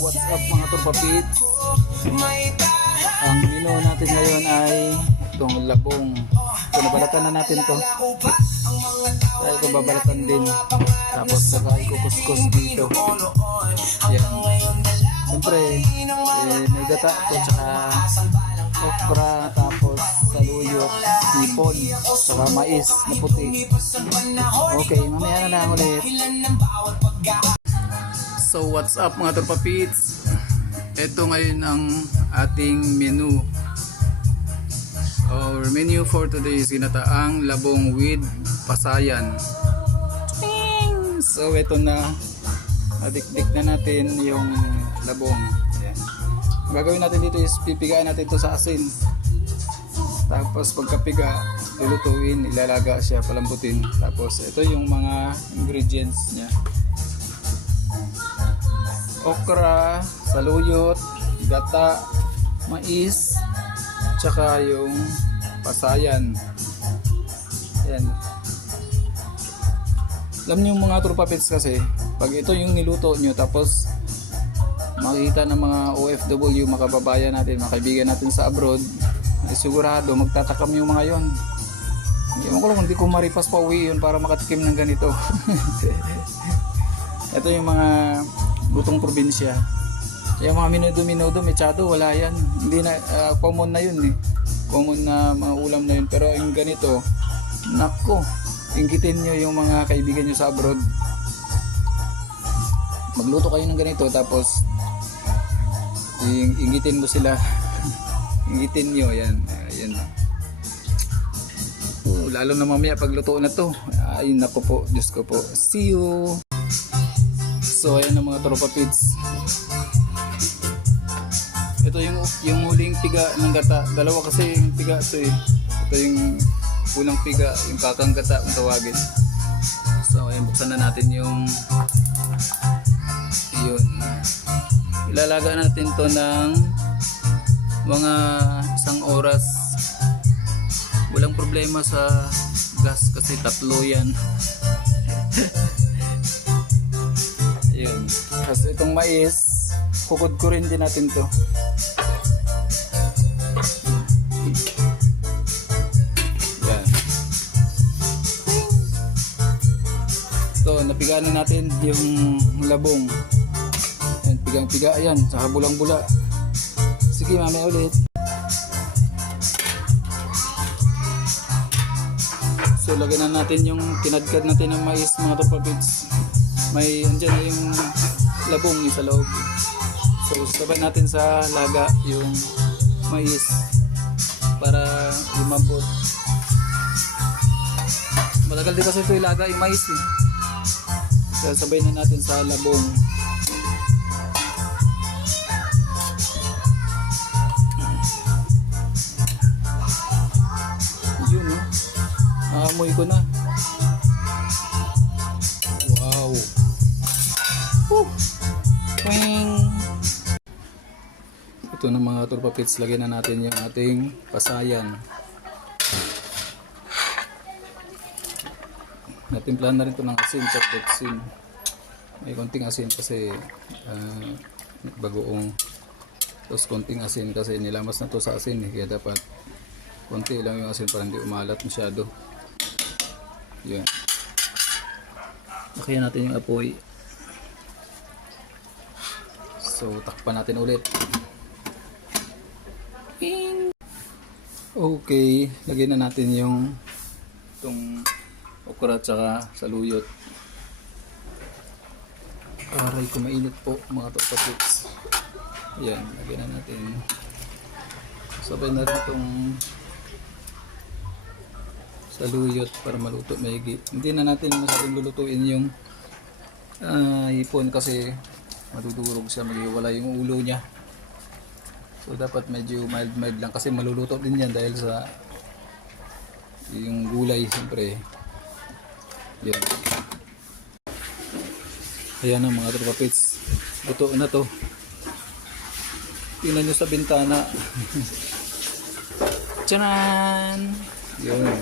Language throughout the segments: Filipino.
what's up mga turpapit? Ang menu natin ngayon ay itong labong. So nabalatan na natin to. Kaya ito babalatan din. Tapos saka ikukuskus dito. Yan. Siyempre may gata ito tsaka okra, tapos saluyot, hipon, saka mais na puti. Okay, mamaya na lang ulit. So what's up mga turpapits? Ito ngayon ang ating menu. Our menu for today is ginataang labong with pasayan. So ito na, nadikdik na natin yung labong. Ayan. Ang gagawin natin dito is pipigaan natin ito sa asin. Tapos pagkapiga, lulutuin, ilalaga siya, palambutin. Tapos ito yung mga ingredients niya. Okra, saluyot, gata, mais, tsaka yung pasayan. Ayan. Alam niyo mga turpapits kasi, pag ito yung niluto nyo, tapos makikita ng mga OFW, makababayan natin, mga kaibigan natin sa abroad, ay sigurado magtatakam yung mga yon. Hindi ko lang, hindi ko maripas pa uwi yun para makatikim ng ganito. Ito yung mga lutong probinsya. Yung mga minudo-minudo, mechado, wala yan. Hindi na, common na yun eh. Common na mga ulam na yun. Pero yung ganito, nako, inggitin nyo yung mga kaibigan nyo sa abroad. Magluto kayo ng ganito, tapos inggitin mo sila. Inggitin nyo, yan. Ayan. Lalo na mamaya pagluto na to. Ay, nako po, Diyos ko po. See you! So ayan na mga turpapits. Ito yung huling piga ng gata. Dalawa kasi yung piga ito eh. Ito yung unang piga, yung kakang gata kung tawagin. So ayan, buksan na natin yung yun. Ilalaga natin to ng mga 1 oras. Walang problema sa gas kasi 3 yan. Yun. Kasi itong mais, kukudkurin din natin to. Yan. So, napigaan na natin yung labong. Yan, pigang-piga yan, saka bulang-bula. Sige, mamaya ulit. So, lagyan na natin yung tinadkad natin ng mais mga turpapits. May andyan na yung labong sa loob. So sabay natin sa laga yung mais para lumambot. Matagal din kasi ito ilaga yung mais eh. So sabay na natin sa labong. Yun oh. Naamoy ko na. Wow. Ito na mga turpapits, lagyan na natin yung ating pasayan. Natimplahan na rin ito ng asin, chocolate asin. May konting asin kasi bagoong. Tapos konting asin kasi nilamas na to sa asin eh. Kaya dapat konti lang yung asin para hindi umalat masyado. Yan. Kaya natin yung apoy. So takpan natin ulit. Okay, lagyan na natin yung itong okra at saka saluyot. Aray ko, mainit po mga turpapits. Ayan, lagyan na natin. Sabay na rin itong saluyot para maluto maigi. Hindi na natin masyadong lulutuin yung hipon kasi madudurog siya, maghiwala yung ulo niya. So dapat medyo mild lang kasi maluluto din yan dahil sa yung gulay siyempre. Yan. Ayan na mga turpapits. Luto na to. Tingnan nyo sa bintana. Tchanan! Yun.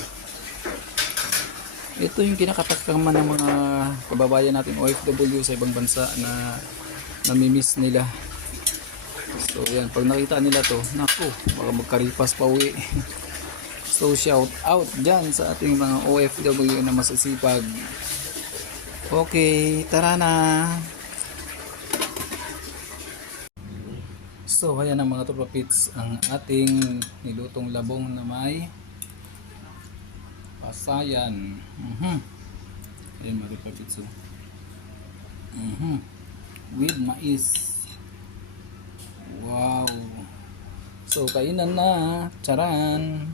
Ito yung kinakatakkaman ng mga kababayan natin OFW sa ibang bansa na namimiss nila So yan, pag nakita nila to, naku, baka magkaripas pa uwi. So shout out dyan sa ating mga OFW na masasipag. Okay, tara na. So ayan ang mga tropapits, ang ating nilutong labong na may pasayan. Ayan mga tropapits. With mais. Wow. So kainan na. Charan.